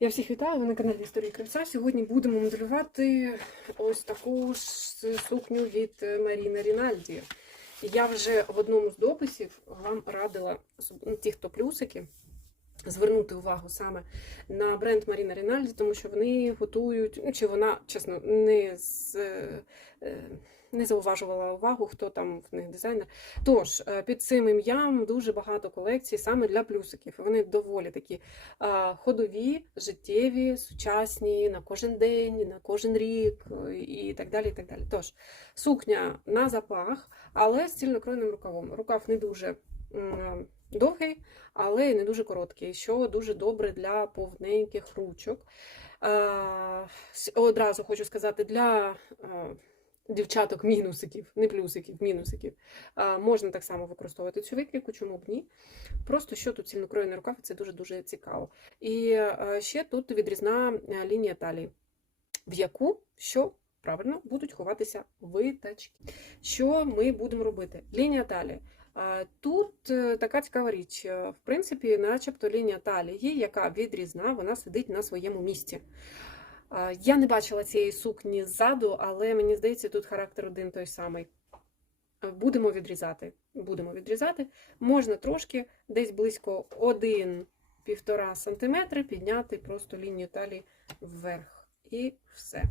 Я всіх вітаю, ви на каналі Історії Кривця. Сьогодні будемо моделювати ось таку ж сукню від Маріни Рінальді. Я вже в одному з дописів вам радила ті, хто плюсики, звернути увагу саме на бренд Маріна Рінальді, тому що вони готують, ну, чи вона, чесно, не з. Е, Не зауважувала увагу, хто там в них дизайнер. Тож, е, під цим ім'ям дуже багато колекцій саме для плюсиків. Вони доволі такі ходові, життєві, сучасні на кожен день, на кожен рік е, і так далі. І так далі. Тож, сукня на запах, але з цільнокроєним рукавом. Рукав не дуже довгий, але не дуже короткий, що дуже добре для повненьких ручок. Одразу хочу сказати, для. Дівчаток мінусиків, не плюсиків, мінусиків. А, можна так само використовувати цю викрійку, чому б ні. Просто що тут цільнокроєний рукав, це дуже-дуже цікаво. І ще тут відрізна е, лінія талії, в яку що правильно будуть ховатися витачки. Що ми будемо робити? Лінія талії. Тут е, така цікава річ. Е, В принципі, начебто лінія талії, яка відрізна, вона сидить на своєму місці. Я не бачила цієї сукні ззаду, але мені здається, тут характер один той самий. Будемо відрізати. Будемо відрізати. Можна трошки десь близько 1-1,5 см підняти просто лінію талії вверх. І все.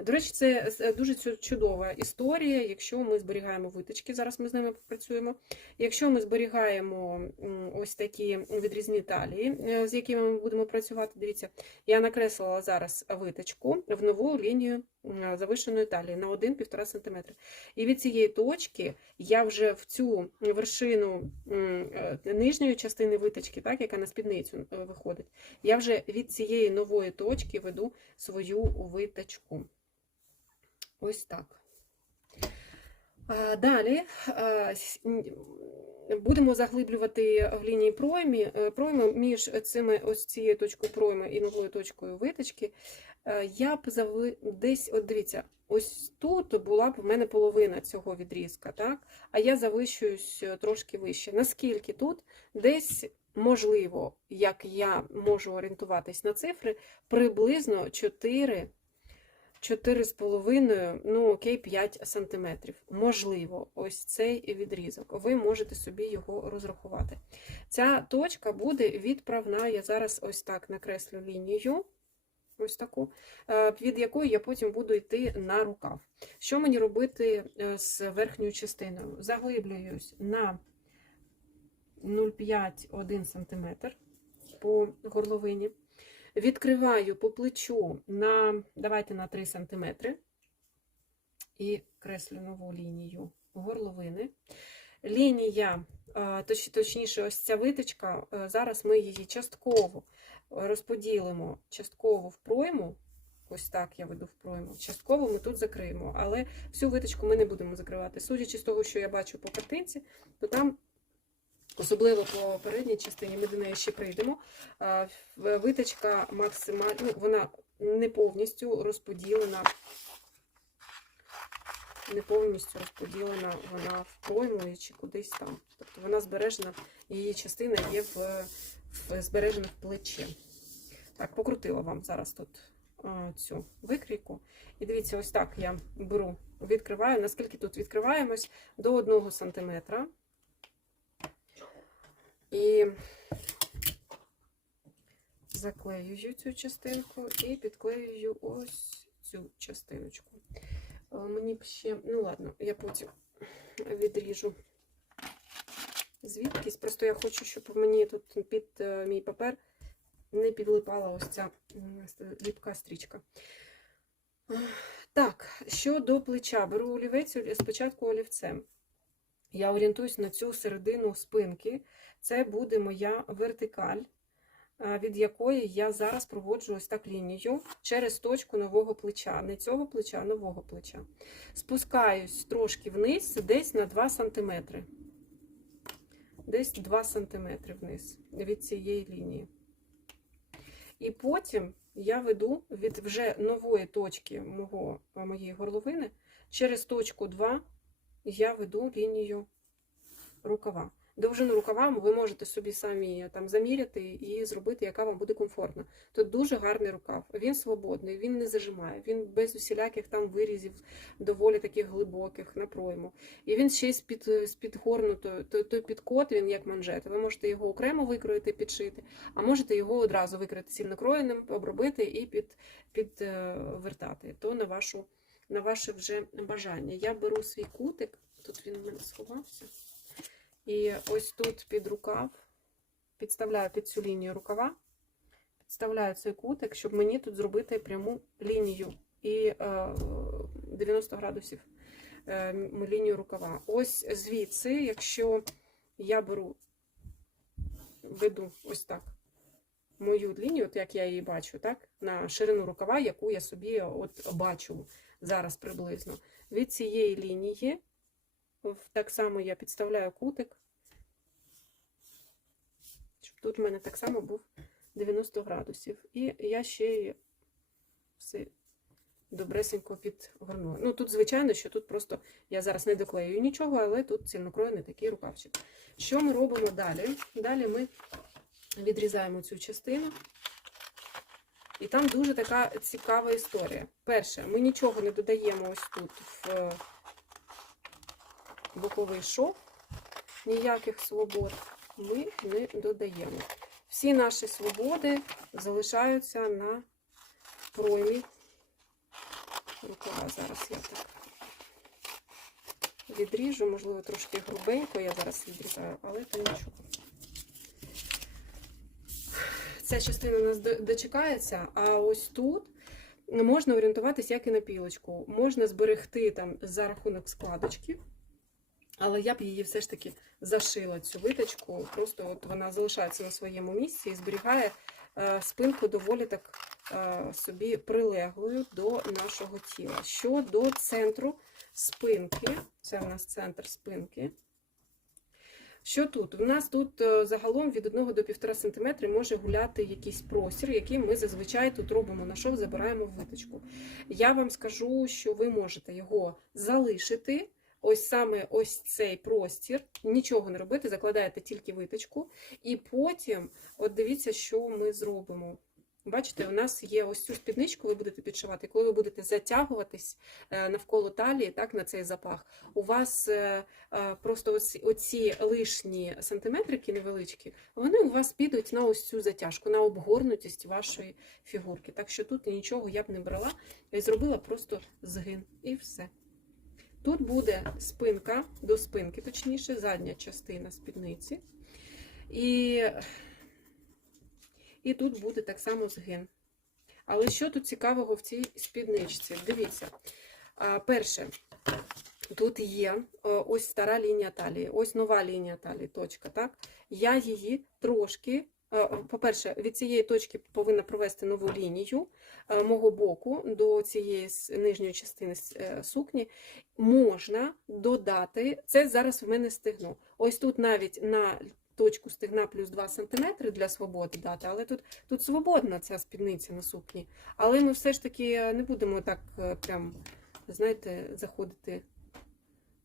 До речі, це е, дуже чудова історія, якщо ми зберігаємо виточки, зараз ми з ними попрацюємо. Якщо ми зберігаємо ось такі відрізні талії, е, з якими ми будемо працювати, дивіться, я накреслила зараз виточку в нову лінію завишеної талії на 1-1,5 см. І від цієї точки я вже в цю вершину е, нижньої частини виточки, так, яка на спідницю виходить, я вже від цієї нової точки веду свою виточку. Ось так. Далі будемо заглиблювати в лінії проймі, е, пройми між цими ось цією точкою пройми і новою точкою виточки. е, Я б зави... десь, от дивіться, ось тут була б в мене половина цього відрізка, так? а я завищуюсь е, трошки вище. Наскільки тут? Десь, можливо, як я можу орієнтуватись на цифри, приблизно 4 4,5, ну окей, 5 сантиметрів. Можливо, ось цей відрізок. Ви можете собі його розрахувати. Ця точка буде відправна. Я зараз ось так накреслю лінію, ось таку, е, від якої я потім буду йти на рукав. Що мені робити е, з верхньою частиною? Заглиблююсь на 0,5-1 см по горловині. Відкриваю по плечу на, давайте на 3 см і креслю нову лінію горловини. Лінія, точніше, ось ця виточка, зараз ми її частково розподілимо частково в пройму. Ось так я веду в пройму. Частково ми тут закриємо, але всю виточку ми не будемо закривати. Судячи з того, що я бачу по картинці, то там Особливо по передній частині, ми до неї ще прийдемо. Виточка максимально, ну, вона не повністю розподілена, не повністю розподілена вона в пройму чи кудись там. Тобто вона збережена, її частина є в, в збережена в плечі. Так, покрутила вам зараз тут цю викрійку. І дивіться, ось так я беру, відкриваю, наскільки тут відкриваємось до 1 сантиметра. І заклеюю цю частинку і підклеюю ось цю частиночку. Е, Мені б ще, ну ладно, я потім відріжу звідкись. Просто я хочу, щоб мені тут під е, мій папер не підлипала ось ця ліпка стрічка. Так, щодо плеча, беру олівець спочатку олівцем. Я орієнтуюсь на цю середину спинки. Це буде моя вертикаль, від якої я зараз проводжу ось так лінію через точку нового плеча. Не цього плеча, а нового плеча. Спускаюсь трошки вниз, десь на 2 см. Десь 2 см вниз від цієї лінії. І потім я веду від вже нової точки мого, моєї горловини через точку 2 я веду лінію рукава. Довжину рукава ви можете собі самі там заміряти і зробити, яка вам буде комфортна. Тут дуже гарний рукав. Він свободний, він не зажимає, він без усіляких там вирізів, доволі таких глибоких на пройму. І він ще й з під з підгорнутою, той, той підкот, він як манжета. Ви можете його окремо викроїти, підшити, а можете його одразу викрити сильнокроєним, обробити і під, підвертати. То на вашу на ваше вже бажання. Я беру свій кутик, тут він в мене сховався. І ось тут під рукав, підставляю під цю лінію рукава, підставляю цей кутик, щоб мені тут зробити пряму лінію і е, 90 градусів е, лінію рукава. Ось звідси, якщо я беру, веду ось так мою лінію, от як я її бачу, так, на ширину рукава, яку я собі от бачу зараз приблизно. Від цієї лінії, так само я підставляю кутик, щоб тут в мене так само був 90 градусів. І я ще все добресенько підгорнула. Ну, тут, звичайно, що тут просто я зараз не доклею нічого, але тут цільнокроєний такий рукавчик. Що ми робимо далі? Далі ми відрізаємо цю частину. І там дуже така цікава історія. Перше, ми нічого не додаємо ось тут в боковий шов, ніяких свобод ми не додаємо. Всі наші свободи залишаються на проймі рукава. Зараз я так відріжу, можливо, трошки грубенько, я зараз відрізаю, але то нічого. Ця частина нас дочекається, а ось тут можна орієнтуватися, як і на пілочку. Можна зберегти там за рахунок складочки, але я б її все ж таки зашила цю виточку. Просто от вона залишається на своєму місці і зберігає е, спинку доволі так е, собі прилеглою до нашого тіла. Щодо центру спинки, це у нас центр спинки. Що тут? У нас тут е, загалом від 1 до 1,5 см може гуляти якийсь простір, який ми зазвичай тут робимо на шов, забираємо в виточку. Я вам скажу, що ви можете його залишити. Ось саме ось цей простір, нічого не робити, закладаєте тільки виточку, і потім, от дивіться, що ми зробимо. Бачите, у нас є ось цю спідничку, ви будете підшивати, коли ви будете затягуватись е, навколо талії, так, на цей запах, у вас е, е, просто оці, оці лишні сантиметрики невеличкі, вони у вас підуть на ось цю затяжку, на обгорнутість вашої фігурки. Так що тут нічого я б не брала, я зробила просто згин і все. Тут буде спинка, до спинки, точніше, задня частина спідниці. І і тут буде так само згин. Але що тут цікавого в цій спідничці? Дивіться, перше, тут є ось стара лінія талії, ось нова лінія талії, точка. так? Я її трошки, по-перше, від цієї точки повинна провести нову лінію мого боку до цієї нижньої частини е, сукні. Можна додати, це зараз в мене стегно. Ось тут навіть на точку стегна плюс 2 см для свободи дати, але тут тут свободна ця спідниця на сукні. Але ми все ж таки не будемо так е, прям, знаєте, заходити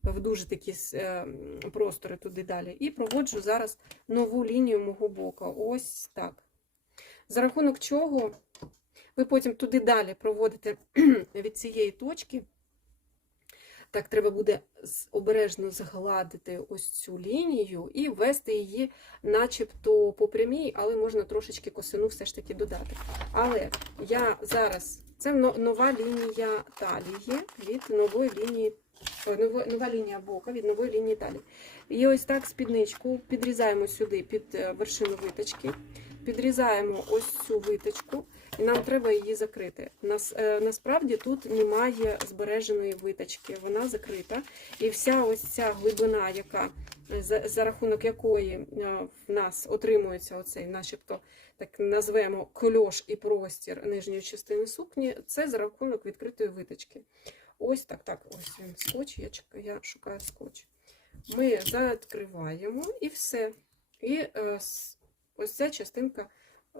в дуже такі е, простори туди далі. І проводжу зараз нову лінію мого бока. Ось так. За рахунок чого ви потім туди далі проводите від цієї точки. Так, треба буде обережно згладити ось цю лінію і ввести її начебто по прямій, але можна трошечки косину все ж таки додати. Але я зараз, це нова лінія талії від нової лінії, нова, нова лінія бока від нової лінії талії. І ось так спідничку підрізаємо сюди під е, вершину виточки, підрізаємо ось цю виточку і нам треба її закрити. Нас, е, Насправді тут немає збереженої виточки, вона закрита. І вся ось ця глибина, яка е, за, за рахунок якої е, в нас отримується оцей, начебто, так назвемо кольош і простір нижньої частини сукні, це за рахунок відкритої виточки. Ось так, так, ось він скотч, я, я шукаю скотч. Ми закриваємо і все. І ось ця частинка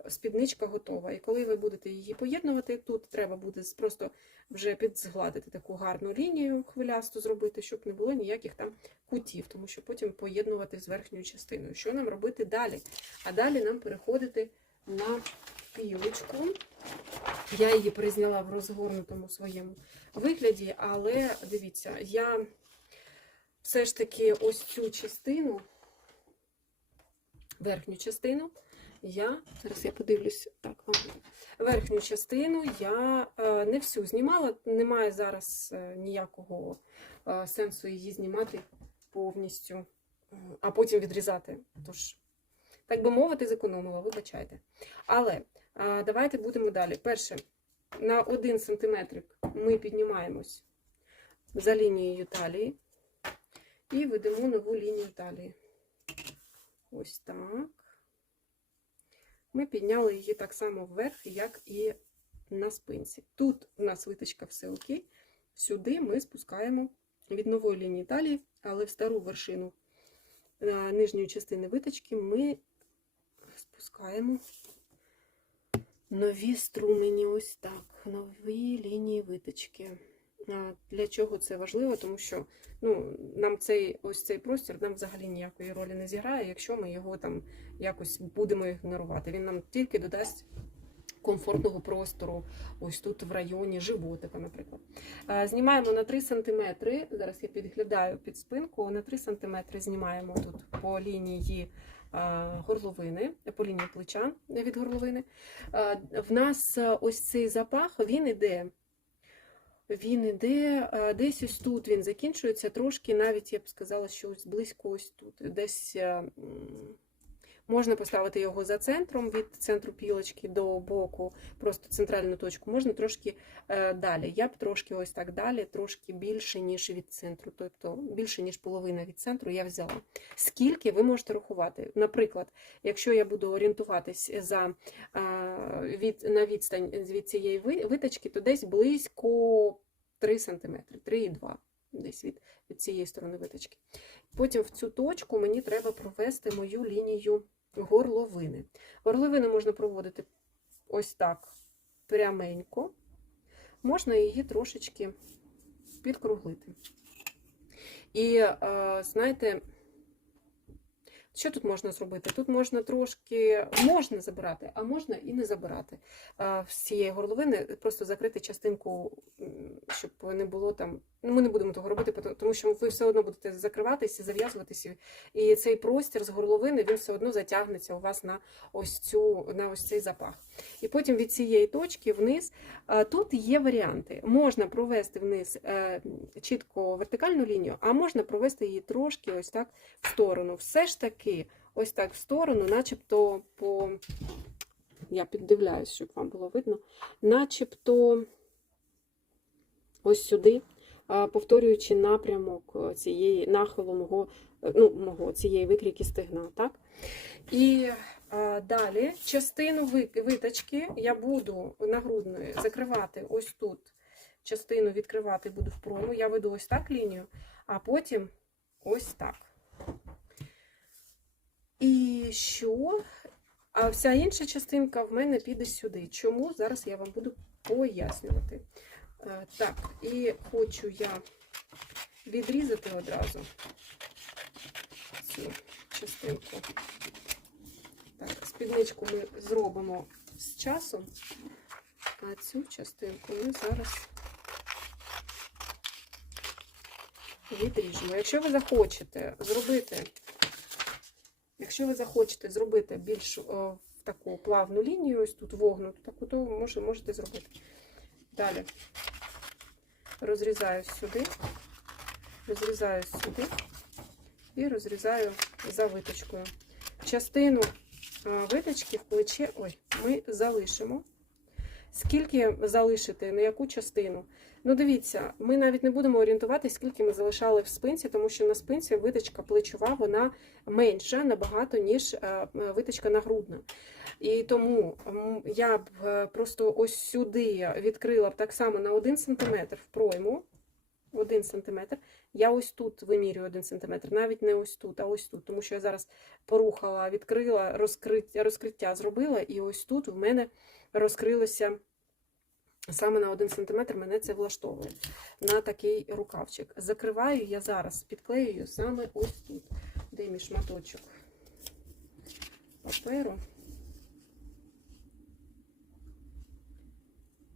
спідничка готова. І коли ви будете її поєднувати, тут треба буде просто вже підзгладити таку гарну лінію хвилясту зробити, щоб не було ніяких там кутів, тому що потім поєднувати з верхньою частиною. Що нам робити далі? А далі нам переходити на пілочку. Я її призняла в розгорнутому своєму вигляді, але дивіться, я все ж таки ось цю частину, верхню частину, я, зараз я подивлюсь, так, верхню частину я е, не всю знімала, немає зараз е, ніякого е, сенсу її знімати повністю, а потім відрізати. Тож, так би мовити, зекономила, вибачайте. Але давайте будемо далі. Перше, на 1 см ми піднімаємось за лінією талії і ведемо нову лінію талії. Ось так. Ми підняли її так само вверх, як і на спинці. Тут у нас виточка все окей. Сюди ми спускаємо від нової лінії талії, але в стару вершину нижньої частини виточки ми спускаємо нові струмені, ось так, нові лінії виточки. Для чого це важливо? Тому що ну, нам цей ось цей простір нам взагалі ніякої ролі не зіграє, якщо ми його там якось будемо ігнорувати. Він нам тільки додасть комфортного простору, ось тут в районі животика, наприклад. Знімаємо на 3 см. Зараз я підглядаю під спинку. На 3 см знімаємо тут по лінії горловини, по лінії плеча від горловини. В нас ось цей запах, він іде. Він іде десь ось тут він закінчується трошки, навіть я б сказала, що ось близько ось тут. Десь м, можна поставити його за центром від центру пілочки до боку, просто центральну точку, можна трошки е, далі. Я б трошки ось так далі, трошки більше, ніж від центру, тобто більше, ніж половина від центру я взяла. Скільки ви можете рахувати? Наприклад, якщо я буду орієнтуватись за, а, від, на відстань від цієї ви- виточки, то десь близько 3 см, 3,2 десь від, від цієї сторони виточки. Потім в цю точку мені треба провести мою лінію горловини. Горловину можна проводити ось так пряменько, можна її трошечки підкруглити. І, е, знаєте, що тут можна зробити? Тут можна трошки можна забирати, а можна і не забирати. Е, З цієї горловини просто закрити частинку, щоб не було там. Ми не будемо того робити, тому що ви все одно будете закриватися, зав'язуватися, і цей простір з горловини він все одно затягнеться у вас на ось цю на ось цей запах. І потім від цієї точки вниз. Тут є варіанти. Можна провести вниз е, чітко вертикальну лінію, а можна провести її трошки ось так в сторону. Все ж таки, ось так в сторону, начебто по. Я піддивляюсь, щоб вам було видно, начебто ось сюди, повторюючи напрямок е, цієї нахилу мого, е, ну, мого цієї викрійки стегна. Так? І а, далі частину ви- виточки я буду нагрудної закривати ось тут. Частину відкривати буду в прому. Я веду ось так лінію, а потім ось так. І що? А вся інша частинка в мене піде сюди. Чому? Зараз я вам буду пояснювати. Е, Так, і хочу я відрізати одразу цю частинку. Так, спідничку ми зробимо з часом, а цю частинку ми зараз відріжемо. Якщо ви захочете зробити, якщо ви захочете зробити більш о, таку плавну лінію, ось тут вогнуту, таку, то може, можете зробити. Далі розрізаю сюди, розрізаю сюди і розрізаю за виточкою. Частину виточки в плече ой, ми залишимо. Скільки залишити, на яку частину? Ну, дивіться, ми навіть не будемо орієнтуватися, скільки ми залишали в спинці, тому що на спинці виточка плечова вона менша набагато, ніж е, виточка нагрудна. І тому я б е, просто ось сюди відкрила б так само на 1 см в пройму. 1 см. Я ось тут вимірюю 1 см, навіть не ось тут, а ось тут. Тому що я зараз порухала, відкрила, розкриття, розкриття зробила, і ось тут в мене розкрилося саме на 1 см, мене це влаштовує на такий рукавчик. Закриваю я зараз, підклеюю саме ось тут, де мій шматочок паперу.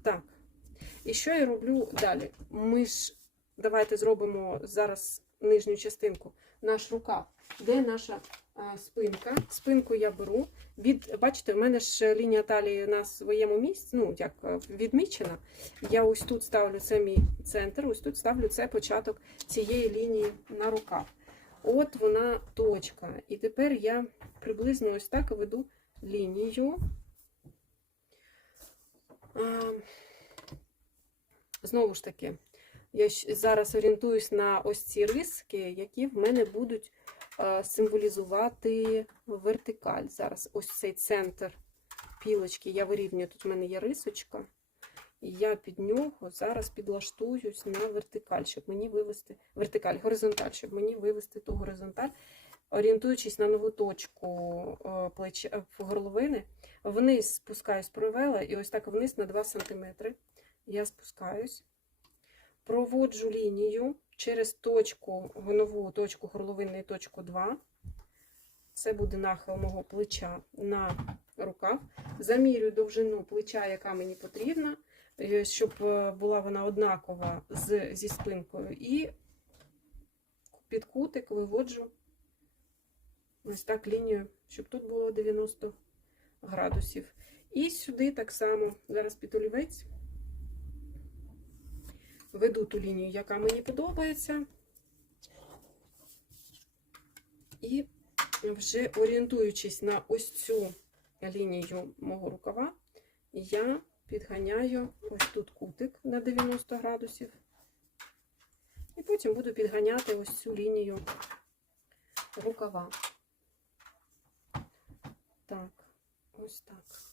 Так. І що я роблю далі? Ми ж давайте зробимо зараз нижню частинку, наш рукав. Де наша спинка? Спинку я беру. Від, бачите, в мене ж лінія талії на своєму місці, ну, як е, відмічена. Я ось тут ставлю це мій центр, ось тут ставлю це початок цієї лінії на рукав. От вона точка. І тепер я приблизно ось так веду лінію. Знову ж таки, я зараз орієнтуюсь на ось ці риски, які в мене будуть е, символізувати вертикаль. Зараз ось цей центр пілочки я вирівнюю. Тут в мене є рисочка. І я під нього зараз підлаштуюсь на вертикаль, щоб мені вивести вертикаль, горизонталь, щоб мені вивести ту горизонталь, орієнтуючись на нову точку е, плеч... е, горловини, вниз спускаюсь, провела, і ось так вниз на 2 см. Я спускаюсь, проводжу лінію через точку, гонову точку горловини точку 2. Це буде нахил мого плеча на рукав. Замірюю довжину плеча, яка мені потрібна, е, щоб е, була вона однакова з, зі спинкою. І під кутик виводжу ось так лінію, щоб тут було 90 градусів. І сюди так само, зараз під олівець, веду ту лінію, яка мені подобається. І вже орієнтуючись на ось цю лінію мого рукава, я підганяю ось тут кутик на 90 градусів. І потім буду підганяти ось цю лінію рукава. Так, ось так.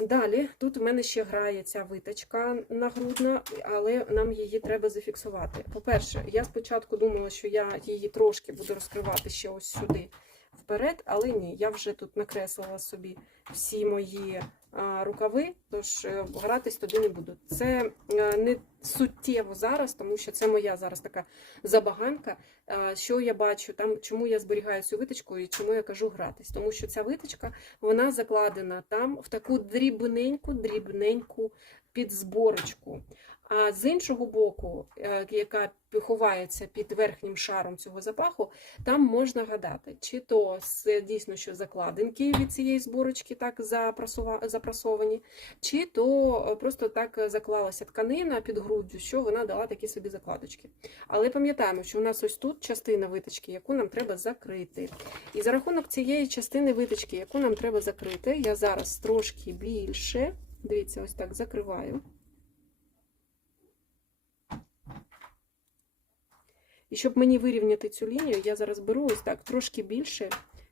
Далі, тут в мене ще грає ця виточка нагрудна, але нам її треба зафіксувати. По-перше, я спочатку думала, що я її трошки буду розкривати ще ось сюди вперед, але ні, я вже тут накреслила собі всі мої рукави, тож е, гратись туди не буду. Це е, не суттєво зараз, тому що це моя зараз така забаганка. Що я бачу, там чому я зберігаю цю виточку і чому я кажу гратись, тому що ця виточка вона закладена там в таку дрібненьку, дрібненьку підзборочку. А з іншого боку, е, яка ховається під верхнім шаром цього запаху, там можна гадати, чи то дійсно що закладинки від цієї зборочки так запрасова- запрасовані, чи то е, просто так заклалася тканина під груддю, що вона дала такі собі закладочки. Але пам'ятаємо, що у нас ось тут частина виточки, яку нам треба закрити. І за рахунок цієї частини виточки, яку нам треба закрити, я зараз трошки більше, дивіться, ось так закриваю. І щоб мені вирівняти цю лінію, я зараз беру ось так трошки більше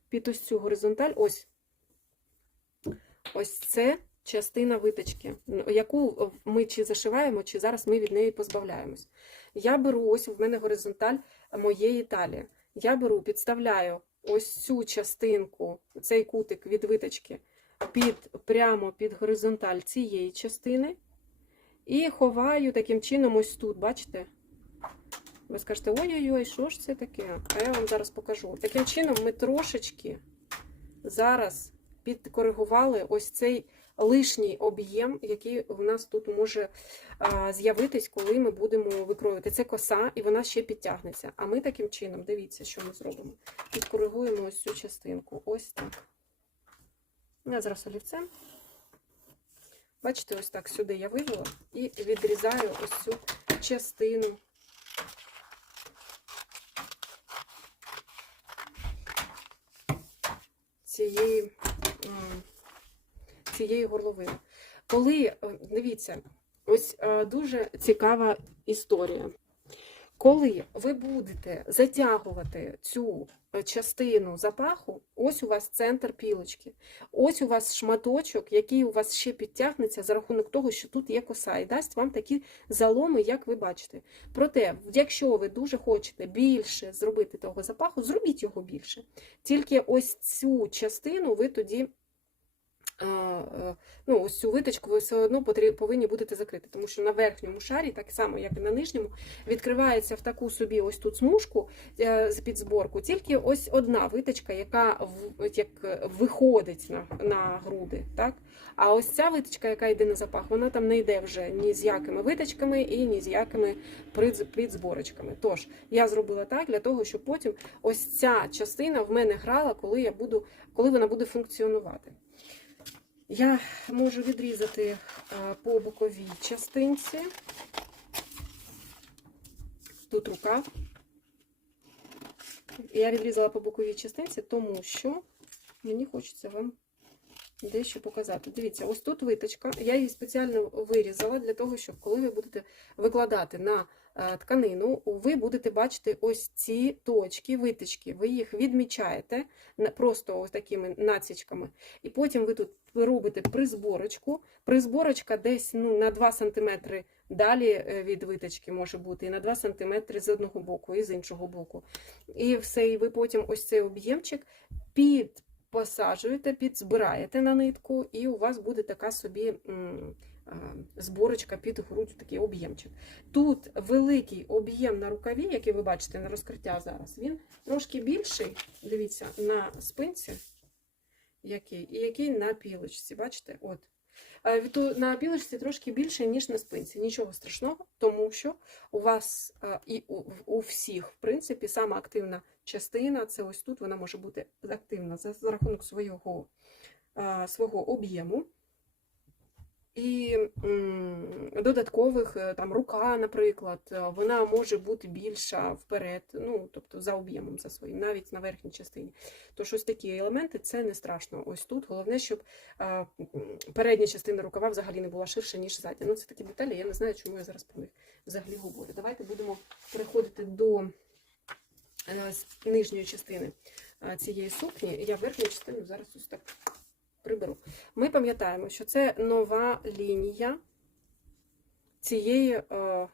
під ось цю горизонталь. Ось ось це частина виточки, яку ми чи зашиваємо, чи зараз ми від неї позбавляємось. Я беру ось в мене горизонталь моєї талії. Я беру, підставляю ось цю частинку, цей кутик від виточки під, прямо під горизонталь цієї частини. І ховаю таким чином ось тут, бачите? Ви скажете, ой-ой-ой, що ж це таке? А я вам зараз покажу. Таким чином, ми трошечки зараз підкоригували ось цей лишній об'єм, який в нас тут може з'явитись, коли ми будемо викроювати. Це коса, і вона ще підтягнеться. А ми таким чином, дивіться, що ми зробимо. Підкоригуємо ось цю частинку. Ось так. Я зараз олівцем. Бачите, ось так сюди я вивела і відрізаю ось цю частину. цієї, цієї горловини. Коли, е, дивіться, ось е, дуже цікава історія. Коли ви будете затягувати цю частину запаху, ось у вас центр пілочки. Ось у вас шматочок, який у вас ще підтягнеться за рахунок того, що тут є коса, і дасть вам такі заломи, як ви бачите. Проте, якщо ви дуже хочете більше зробити того запаху, зробіть його більше. Тільки ось цю частину ви тоді. Ну, ось цю виточку ви все одно повинні будете закрити, тому що на верхньому шарі, так само як і на нижньому, відкривається в таку собі ось тут смужку е, з- під зборку, тільки ось одна виточка, яка як виходить на, на груди. Так? А ось ця виточка, яка йде на запах, вона там не йде вже ні з якими виточками і ні з якими підзборочками. Тож я зробила так для того, щоб потім ось ця частина в мене грала, коли я буду, коли вона буде функціонувати. Я можу відрізати е, по боковій частинці. Тут рукав. Я відрізала по боковій частинці, тому що мені хочеться вам дещо показати. Дивіться, ось тут виточка. Я її спеціально вирізала для того, щоб коли ви будете викладати на тканину, ви будете бачити ось ці точки, виточки. Ви їх відмічаєте просто ось такими націчками. І потім ви тут робите призборочку. Призборочка десь ну, на 2 см далі е, від виточки може бути, і на 2 см з одного боку, і з іншого боку. І все, і ви потім ось цей об'ємчик під посаджуєте, підзбираєте на нитку, і у вас буде така собі зборочка під грудь, такий об'ємчик. Тут великий об'єм на рукаві, який ви бачите на розкриття зараз, він трошки більший, дивіться, на спинці, який, і який на пілочці. Бачите? От. На пілочці трошки більше, ніж на спинці. Нічого страшного, тому що у вас і у, всіх, в принципі, сама активна частина це ось тут вона може бути активна за, рахунок свого, свого об'єму. І додаткових е, там рука, наприклад, е, вона може бути більша вперед, ну тобто за об'ємом за своїм, навіть на верхній частині. Тож ось такі елементи це не страшно. Ось тут головне, щоб е, передня частина рукава взагалі не була ширша, ніж задня. Ну це такі деталі, я не знаю, чому я зараз про них взагалі говорю. Давайте будемо переходити до нижньої частини цієї сукні. Я верхню частину зараз ось так приберу. Ми пам'ятаємо, що це нова лінія цієї, е,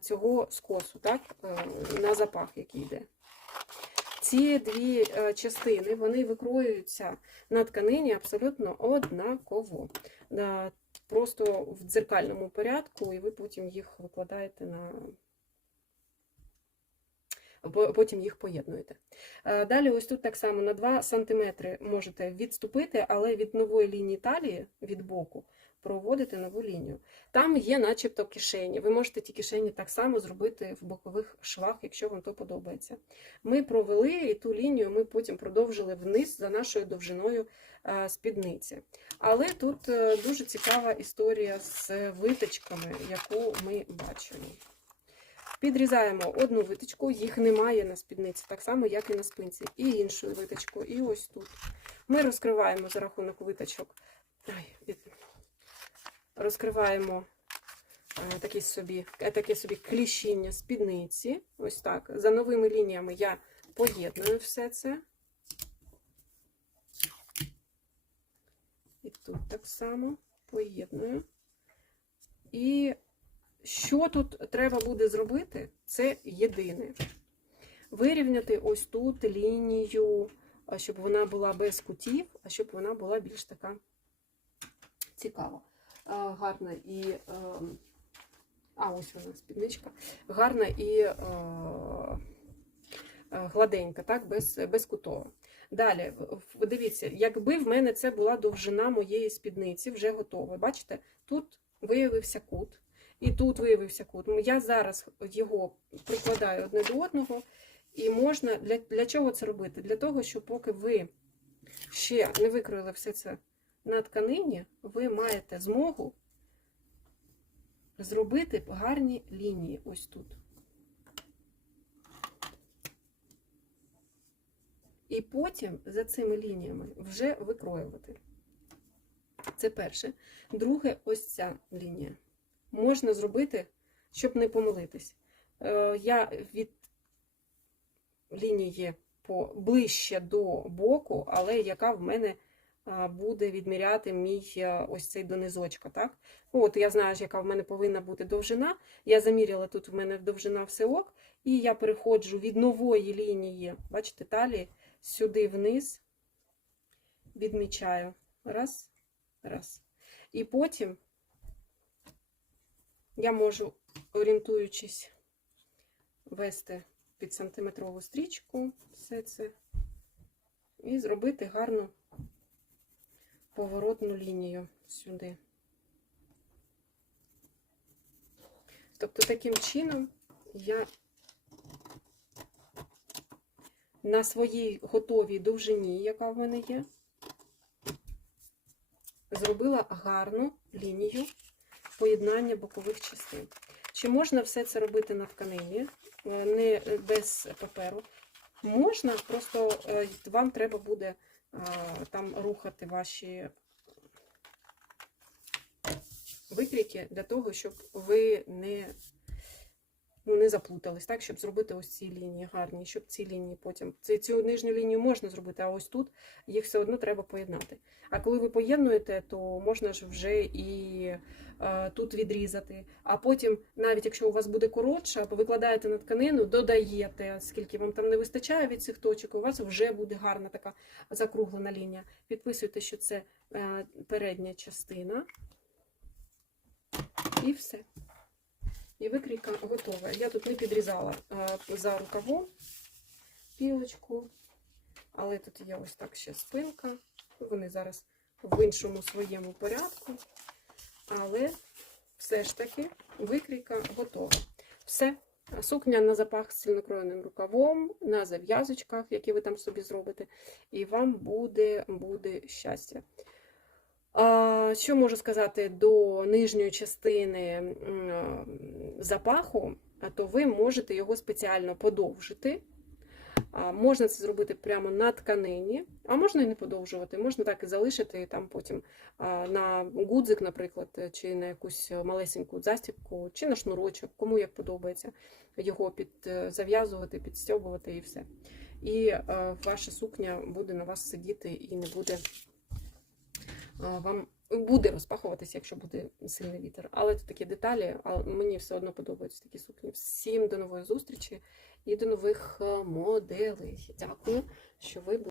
цього скосу, так, е, на запах, який йде. Ці дві е, частини вони викроюються на тканині абсолютно однаково. Просто в дзеркальному порядку, і ви потім їх викладаєте на потім їх поєднуєте. Е, Далі, ось тут так само на 2 см можете відступити, але від нової лінії талії від боку проводити нову лінію. Там є начебто кишені. Ви можете ті кишені так само зробити в бокових швах, якщо вам то подобається. Ми провели і ту лінію ми потім продовжили вниз за нашою довжиною е, спідниці. Але тут е, дуже цікава історія з виточками, яку ми бачимо. Підрізаємо одну виточку, їх немає на спідниці, так само, як і на спинці, і іншу виточку, і ось тут. Ми розкриваємо за рахунок виточок, розкриваємо е, такі собі, е, таке собі кліщіння спідниці. Ось так. За новими лініями я поєдную все це. І тут так само поєдную. І що тут треба буде зробити, це єдине. Вирівняти ось тут лінію, щоб вона була без кутів, а щоб вона була більш така цікава, гарна і. ем, А, ось вона спідничка. Гарна і е, е, гладенька, так, без, безкутова. Далі, в- в- дивіться, якби в мене це була довжина моєї спідниці, вже готова. Бачите, тут виявився кут. І тут виявився кут. Ну, Я зараз його прикладаю одне до одного. І можна для, для чого це робити? Для того, щоб поки ви ще не викроїли все це на тканині, ви маєте змогу зробити гарні лінії ось тут. І потім за цими лініями вже викроювати. Це перше. Друге, ось ця лінія можна зробити, щоб не помилитись. Е, Я від лінії ближче до боку, але яка в мене буде відміряти мій ось цей до низочка. Так? От я знаю, яка в мене повинна бути довжина. Я заміряла тут в мене довжина все ок, і я переходжу від нової лінії, бачите, талії, сюди вниз, відмічаю. Раз, раз. І потім я можу, орієнтуючись, вести під сантиметрову стрічку все це і зробити гарну поворотну лінію сюди. Тобто таким чином я на своїй готовій довжині, яка в мене є, зробила гарну лінію поєднання бокових частин. Чи можна все це робити на тканині, е, не без паперу? Можна, просто е, вам треба буде е, там рухати ваші викрійки для того, щоб ви не, не заплутались, так? щоб зробити ось ці лінії гарні, щоб ці лінії потім. Ці, цю нижню лінію можна зробити, а ось тут їх все одно треба поєднати. А коли ви поєднуєте, то можна ж вже і е, тут відрізати. А потім, навіть якщо у вас буде коротше, викладаєте на тканину, додаєте, скільки вам там не вистачає від цих точок, у вас вже буде гарна така закруглена лінія. Підписуйте, що це е, передня частина. І все. І викрійка готова. Я тут не підрізала е, за рукавом пілочку, але тут є ось так ще спинка. Вони зараз в іншому своєму порядку. Але все ж таки викрійка готова. Все. Сукня на запах з цільнокроєним рукавом, на зав'язочках, які ви там собі зробите, і вам буде, буде щастя. Що можу сказати до нижньої частини запаху, то ви можете його спеціально подовжити. Можна це зробити прямо на тканині, а можна і не подовжувати. Можна так і залишити там потім на гудзик, наприклад, чи на якусь малесеньку застібку, чи на шнурочок, кому як подобається його е, зав'язувати, підстьобувати і все. І ваша сукня буде на вас сидіти і не буде вам буде розпахуватися, якщо буде сильний вітер. Але це такі деталі, а мені все одно подобаються такі сукні. Всім до нової зустрічі і до нових е, моделей. Дякую, що ви були.